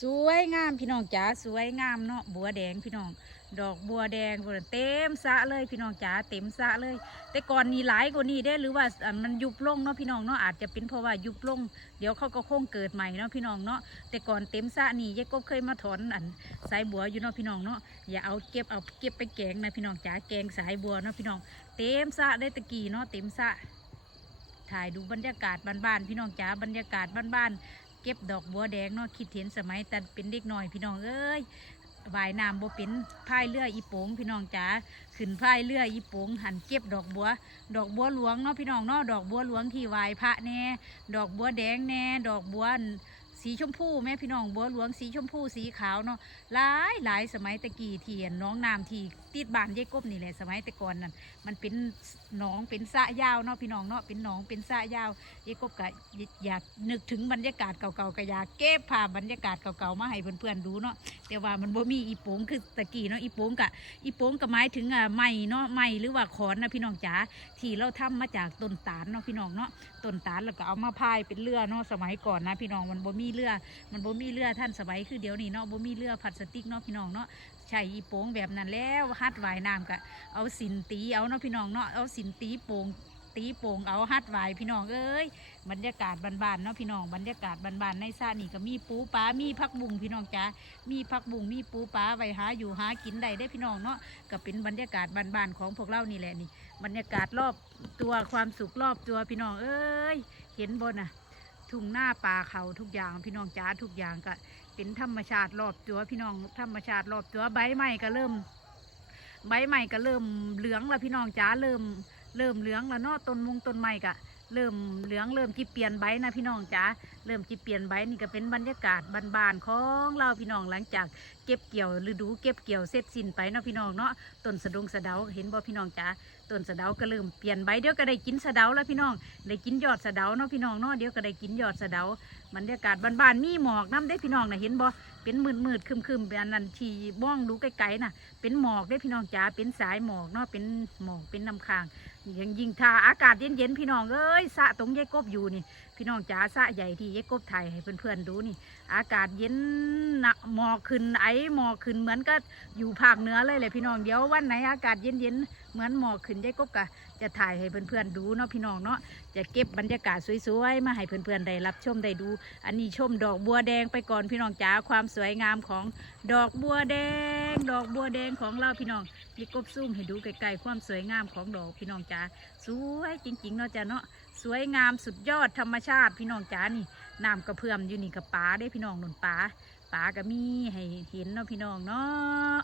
สวยงามพี่น้องจ๋าสวยงามเนาะบัวแดงพี่น้อง ดอกบัวแดงเต็มสะเลยพี่น้องจ๋าเต็มสะเลย แต่ก่อนนี่หลายกว่านี้ได้หรือว่ามันยุบลงเนาะพี่น้องเนาะอาจจะเป็นเพราะว่ายุบลง เดี๋ยวเขาก็คงเกิดใหม่เนาะพี่น้องเนาะแต่ก่อนเต็มสะนี่ยายกบเคยมาถอนอันสายบัวอยู่เนาะพี่น้องเนาะอย่าเอาเก็บเอาเก็บไปแกงนะพี่น้องจ๋าแกงสายบัวเนาะพี่น้อง เต็มสะได้ตะกี้เนาะเต็มสะถ่ายดูบรรยากาศบ้านๆพี่น้องจ๋าบรรยากาศบ้านๆ ก็บดอกบัวแดงเนาะคิดเห็นสมัยแต่เป็นเด็กน้อยพี่น้องเอ้ยว่ายน้ำบ่เป็นพายเรืออีโป่งพี่น้องจ๋าขึ้นพายเรืออีโป่งหันเก็บดอกบัว ดอกบัวหลวงเนาะพี่น้องเนาะดอกบัวหลวงที่วายพระแน่ดอกบัวแดงแน่ดอกบัว สีชมพูแม่พี่น้องบัวหลวงสีชมพูสีขาวเนาะหลายหลายสมัยตะกี้ที่เห็นน้องน้ำทีติดบานยายกบนี่แหละสมัยแต่ก่อนนั่นมันเป็นหนองเป็นสะยาวเนาะพี่น้องเนาะเป็นหนองเป็นสะยาวยายกบก็อยากนึกถึงบรรยากาศเก่าๆก็อยากเก็บภาพบรรยากาศเก่าๆมาให้เพื่อนๆดูเนาะแต่ว่ามันบ่มีอีโป้งคือตะกี้เนาะอีโป้งกะอีโป้งก็หมายถึงอ่าไม้เนาะไม้หรือว่าขอนนะพี่น้องจ๋าที่เราทำมาจากต้นตาลเนาะพี่น้องเนาะต้นตาลแล้วก็เอามาพายเป็นเรือเนาะสมัยก่อนนะพี่น้องมันบ่มีเรือ มันบ่มีเรือท่านสมัยคือเดี๋ยวนี้เนาะบ่มีเรือพลาสติกเนาะพี่น้องเนาะใช้อีโป่งแบบนั้นแล้วฮัดวายน้ำกะเอาสินตีเอาเนาะพี่น้องเนาะเอาสินตีโป่งตีโป่งเอาฮัดวายพี่น้องเอ้ยบรรยากาศบานๆเนาะพี่น้องบรรยากาศบานๆในซ่านี่ก็มีปูปลา มีพักบุงพี่น้องจ้ามีพักบุงมีปูปลาไว้หาอยู่หากินได้ได้พี่น้องเนาะก็เป็นบรรยากาศบานๆของพวกเรานี่แหละนี่ บรรยากาศรอบตัวความสุขรอบตัวพี่น้องเอ้ยเห็นบนน่ะ ทุ่งหน้าป่าเขาทุกอย่างพี่น้องจ้าทุกอย่างก็เป็นธรรมชาติรอบตัวพี่น้องธรรมชาติรอบตัวใบไม้ก็เริ่ม ใบใหม่ก็เริ่มเหลืองแล้วพี่น้องจ้าเริ่มเริ่มเหลืองแล้วเนาะต้นมงต้นไม้ก็ เริ่มเหลืองเริ่มจิเปลี่ยนใบนะพี่น้องจ้าเริ่มจิเปลี่ยนใบนี่ก็เป็นบรรยากาศบานๆของเราพี่น้องหลังจากเก็บเกี่ยวฤดูเก็บเกี่ยวเสร็จสิ้นไปเนาะพี่น้องเนาะต้นสะดงสะเดาเห็นบ่พี่น้องจ้าต้นสะเดาก็เริ่มเปลี่ยนใบเดี๋ยวก็ได้กินสะเดาแล้วพี่น้องได้กินยอดสะเดาเนาะพี่น้องเนาะเดี๋ยวก็ได้กินยอดสะเดาบรรยากาศบานๆมีหมอกน้ำได้พี่น้องนะเห็นบ่เป็นมืดๆคึมๆเป็นอันนั้นที่บ้องดูไกลๆน่ะเป็นหมอกได้พี่น้องจ๋าเป็นสายหมอกเนาะเป็นหมอกเป็นน้ำค้าง ยังยิ่งทาอากาศเย็นๆพี่น้องเอ้ยสะตรงยายกบอยู่นี่ พี่น้องจ๋าสะใหญ่ที่ยายกบถ่ายให้เพื่อนๆดูนี่ อากาศเย็นหนะหมอกขึ้นไอหมอกขึ้นเหมือนก็อยู่ภาคเหนือเลยแหละพี่น้องเดี๋ยววันไหนอากาศเย็นๆเหมือนหมอกขึ้นยายกบกะจะถ่ายให้เพื่อนๆดูเนาะพี่น้องเนาะจะเก็บบรรยากาศสวยๆมาให้เพื่อนๆได้รับชมได้ดู อันนี้ชมดอกบัวแดงไปก่อนพี่น้องจ๋าความสวยงามของดอกบัวแดง ดอกบัวแดงของเราพี่น้องมีกบซูมให้ดูไกลๆความสวยงามของดอกพี่น้องจ๋าสวยจริงๆเนาะจ้าเนาะสวยงามสุดยอดธรรมชาติพี่น้องจ๋านี่น้ำกระเพื่อมอยู่นี่กับป๋าได้พี่น้องหนุนป๋าป๋าก็มีให้เห็นเนาะพี่น้องเนาะ